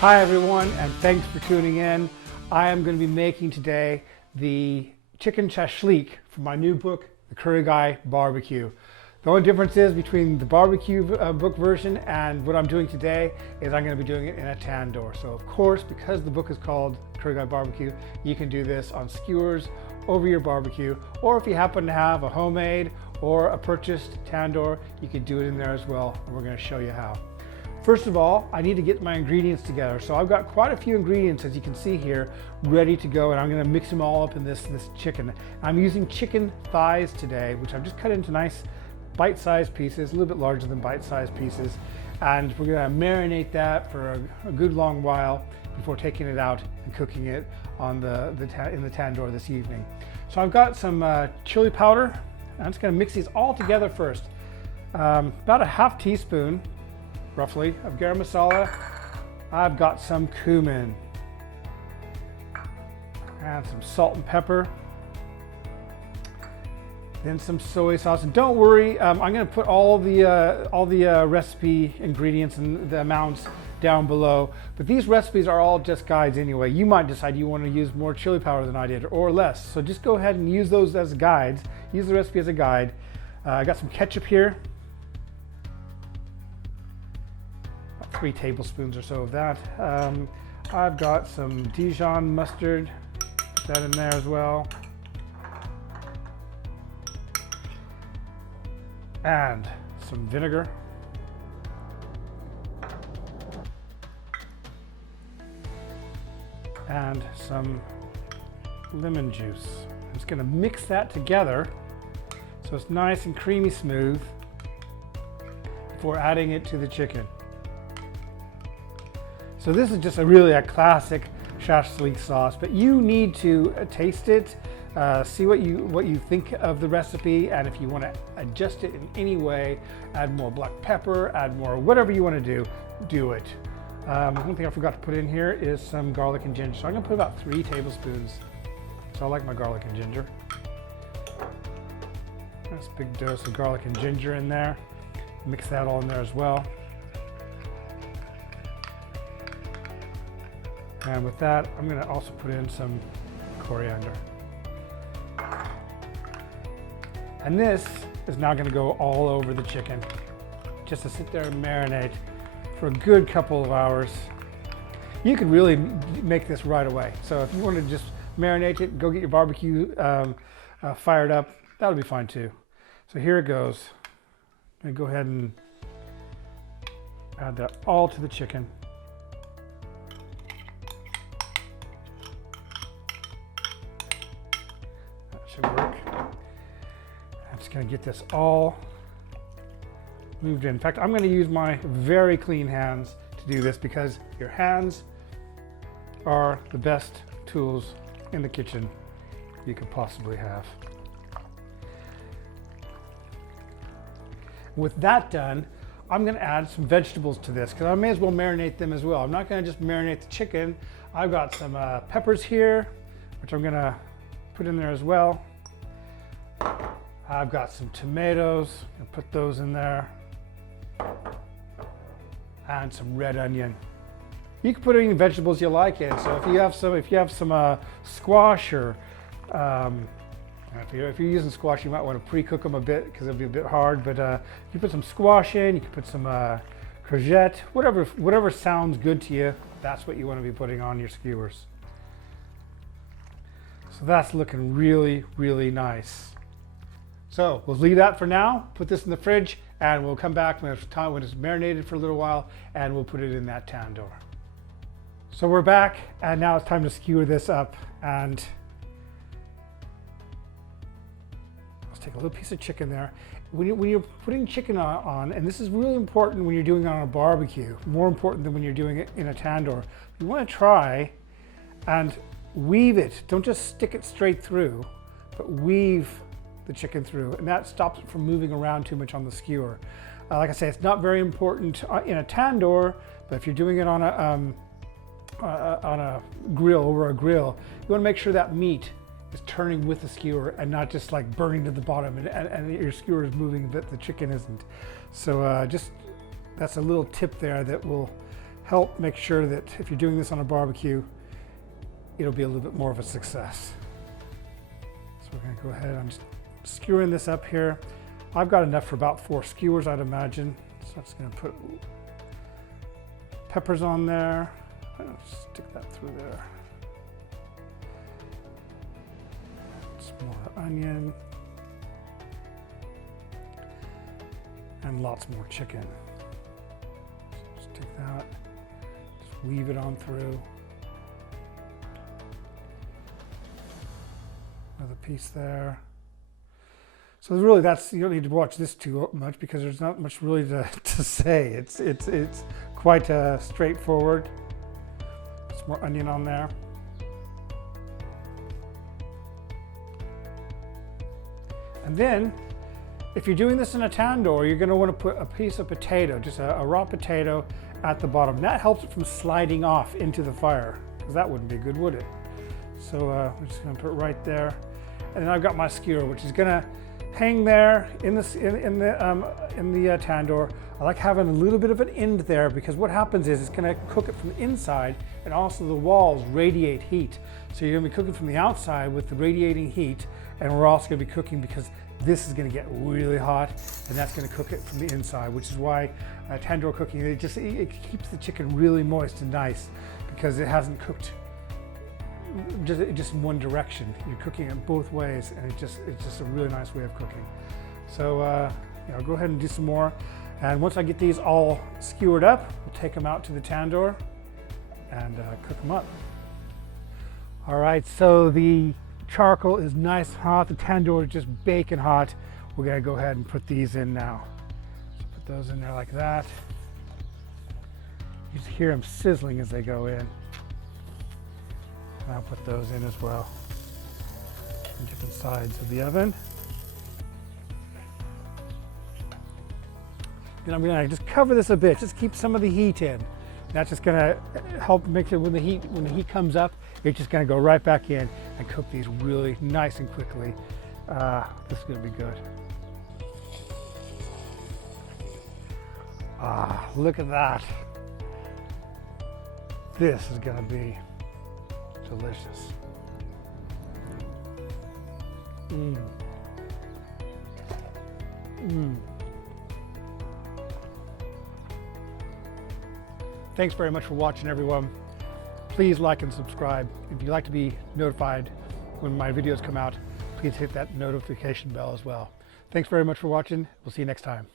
Hi everyone, and thanks for tuning in. I am going to be making today the chicken shashlik from my new book, The Curry Guy BBQ. The only difference is between the barbecue book version and what I'm doing today is I'm going to be doing it in a tandoor. So of course, because the book is called Curry Guy BBQ, you can do this on skewers over your barbecue, or if you happen to have a homemade or a purchased tandoor, you can do it in there as well, and we're going to show you how. First of all, I need to get my ingredients together. So I've got quite a few ingredients, as you can see here, ready to go, and I'm gonna mix them all up in this chicken. I'm using chicken thighs today, which I've just cut into nice bite-sized pieces, a little bit larger than bite-sized pieces. And we're gonna marinate that for a good long while before taking it out and cooking it on in the tandoor this evening. So I've got some chili powder. I'm just gonna mix these all together first. About a half teaspoon roughly of garam masala. I've got some cumin and some salt and pepper, then some soy sauce. And don't worry, I'm going to put all the recipe ingredients and the amounts down below, but these recipes are all just guides anyway. You might decide you want to use more chili powder than I did or less, so just go ahead and use those as guides. Use the recipe as a guide. I got some ketchup here, 3 tablespoons or so of that. I've got some Dijon mustard, put that in there as well. And some vinegar. And some lemon juice. I'm just gonna mix that together so it's nice and creamy smooth before adding it to the chicken. So this is just really a classic shashlik sauce, but you need to taste it, see what you think of the recipe, and if you want to adjust it in any way, add more black pepper, add more whatever you want to do it. One thing I forgot to put in here is some garlic and ginger. So I'm going to put about 3 tablespoons. So I like my garlic and ginger. Nice big dose of garlic and ginger in there. Mix that all in there as well. And with that, I'm going to also put in some coriander. And this is now going to go all over the chicken, just to sit there and marinate for a good couple of hours. You could really make this right away. So if you want to just marinate it, go get your barbecue fired up, that'll be fine too. So here it goes. I'm going to go ahead and add that all to the chicken. Work. I'm just going to get this all moved in. In fact, I'm going to use my very clean hands to do this because your hands are the best tools in the kitchen you could possibly have. With that done, I'm going to add some vegetables to this because I may as well marinate them as well. I'm not going to just marinate the chicken. I've got some peppers here, which I'm going to put in there as well. I've got some tomatoes, I'll put those in there, and some red onion. You can put any vegetables you like in. So if you have some squash, or if you're using squash, you might want to pre-cook them a bit because it'll be a bit hard. But you put some squash in, you can put some courgette, whatever sounds good to you. That's what you want to be putting on your skewers. So that's looking really, really nice. So we'll leave that for now, put this in the fridge, and we'll come back when it's marinated for a little while, and we'll put it in that tandoor. So we're back, and now it's time to skewer this up. And let's take a little piece of chicken there. When you're putting chicken on, and this is really important when you're doing it on a barbecue, more important than when you're doing it in a tandoor, you want to try and weave it. Don't just stick it straight through, but weave the chicken through, and that stops it from moving around too much on the skewer. Like I say, it's not very important in a tandoor, but if you're doing it on a grill, over a grill, you want to make sure that meat is turning with the skewer and not just like burning to the bottom and your skewer is moving but the chicken isn't. So just that's a little tip there that will help make sure that if you're doing this on a barbecue, it'll be a little bit more of a success. So we're going to go ahead, I'm just skewering this up here. I've got enough for about 4 skewers, I'd imagine. So I'm just going to put peppers on there. I'll stick that through there. Some more onion. And lots more chicken. So just take that, just weave it on through. Another piece there. So really, you don't need to watch this too much because there's not much really to say. It's quite straightforward. Some more onion on there. And then, if you're doing this in a tandoor, you're going to want to put a piece of potato, just a raw potato, at the bottom. That helps it from sliding off into the fire, because that wouldn't be good, would it? So we're just going to put it right there. And then I've got my skewer, which is going to hang there in the tandoor. I like having a little bit of an end there because what happens is it's going to cook it from the inside, and also the walls radiate heat. So you're going to be cooking from the outside with the radiating heat, and we're also going to be cooking because this is going to get really hot, and that's going to cook it from the inside, which is why tandoor cooking, it keeps the chicken really moist and nice because it hasn't cooked just in one direction. You're cooking it both ways, and it's just a really nice way of cooking. So I'll go ahead and do some more, and once I get these all skewered up, we'll take them out to the tandoor and cook them up. All right, so the charcoal is nice hot, the tandoor is just baking hot. We're going to go ahead and put these in now. So put those in there like that. You just hear them sizzling as they go in. I'll put those in as well on different sides of the oven. Then I'm going to just cover this a bit, just keep some of the heat in. That's just going to help make sure when the heat comes up, it's just going to go right back in and cook these really nice and quickly. This is going to be good. Look at that. This is going to be delicious. Thanks very much for watching, everyone. Please like and subscribe. If you'd like to be notified when my videos come out, please hit that notification bell as well. Thanks very much for watching. We'll see you next time.